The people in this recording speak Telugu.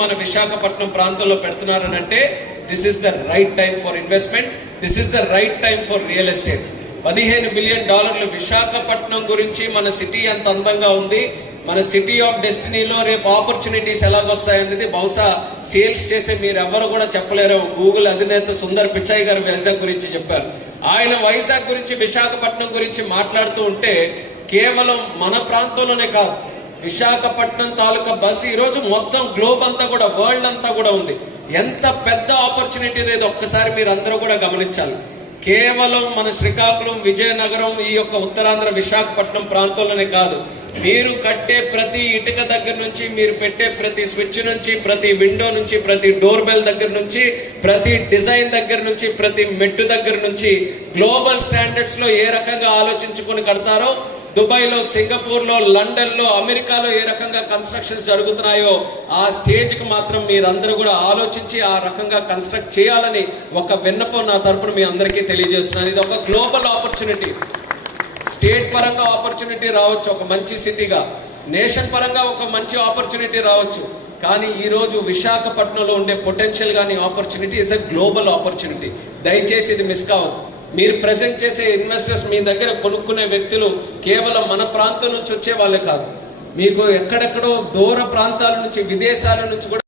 మన విశాఖపట్నం ప్రాంతంలో పెడుతున్నారనంటే this is the right time for investment, this is the right time for real estate. $15 billion Visakhapatnam గురించి. మన సిటీ ఎంత అందంగా ఉంది, మన సిటీ ఆఫ్ డెస్టినీలో రేపు ఆపర్చునిటీస్ ఎలాగొస్తాయనేది బహుశా సేల్స్ చేసే మీరు ఎవరు కూడా చెప్పలేరు. గూగుల్ అధినేత సుందర్ పిచాయ్ గారు వైజాగ్ గురించి చెప్పారు. ఆయన వైజాగ్ గురించి, విశాఖపట్నం గురించి మాట్లాడుతూ ఉంటే కేవలం మన ప్రాంతంలోనే కాదు, విశాఖపట్నం తాలూకా బస్ ఈరోజు మొత్తం గ్లోబ్ అంతా కూడా, వరల్డ్ అంతా కూడా ఉంది. ఎంత పెద్ద ఆపర్చునిటీ ఏదో ఒక్కసారి మీరు అందరూ కూడా గమనించాలి. కేవలం మన శ్రీకాకుళం, విజయనగరం, ఈ యొక్క ఉత్తరాంధ్ర విశాఖపట్నం ప్రాంతంలోనే కాదు, మీరు కట్టే ప్రతి ఇటుక దగ్గర నుంచి, మీరు పెట్టే ప్రతి స్విచ్ నుంచి, ప్రతి విండో నుంచి, ప్రతి డోర్ బెల్ దగ్గర నుంచి, ప్రతి డిజైన్ దగ్గర నుంచి, ప్రతి మెట్టు దగ్గర నుంచి గ్లోబల్ స్టాండర్డ్స్ లో ఏ రకంగా ఆలోచించుకొని కడతారో, దుబాయ్లో, సింగపూర్లో, లండన్లో, అమెరికాలో ఏ రకంగా కన్స్ట్రక్షన్స్ జరుగుతున్నాయో ఆ స్టేజ్కి మాత్రం మీరందరూ కూడా ఆలోచించి ఆ రకంగా కన్స్ట్రక్ట్ చేయాలని ఒక విన్నపం నా తరపున మీ అందరికీ తెలియజేస్తున్నాను. ఇది ఒక గ్లోబల్ ఆపర్చునిటీ. స్టేట్ పరంగా ఆపర్చునిటీ రావచ్చు ఒక మంచి సిటీగా, నేషన్ పరంగా ఒక మంచి ఆపర్చునిటీ రావచ్చు. కానీ ఈరోజు విశాఖపట్నంలో ఉండే పొటెన్షియల్ కానీ opportunity is a global opportunity. దయచేసి ఇది మిస్ కావద్దు. మీరు ప్రెజెంట్ చేసే ఇన్వెస్టర్స్, మీ దగ్గర కొనుక్కునే వ్యక్తులు కేవలం మన ప్రాంతం నుంచి వచ్చే వాళ్ళే కాదు, మీకు ఎక్కడెక్కడో దూర ప్రాంతాల నుంచి, విదేశాల నుంచి కూడా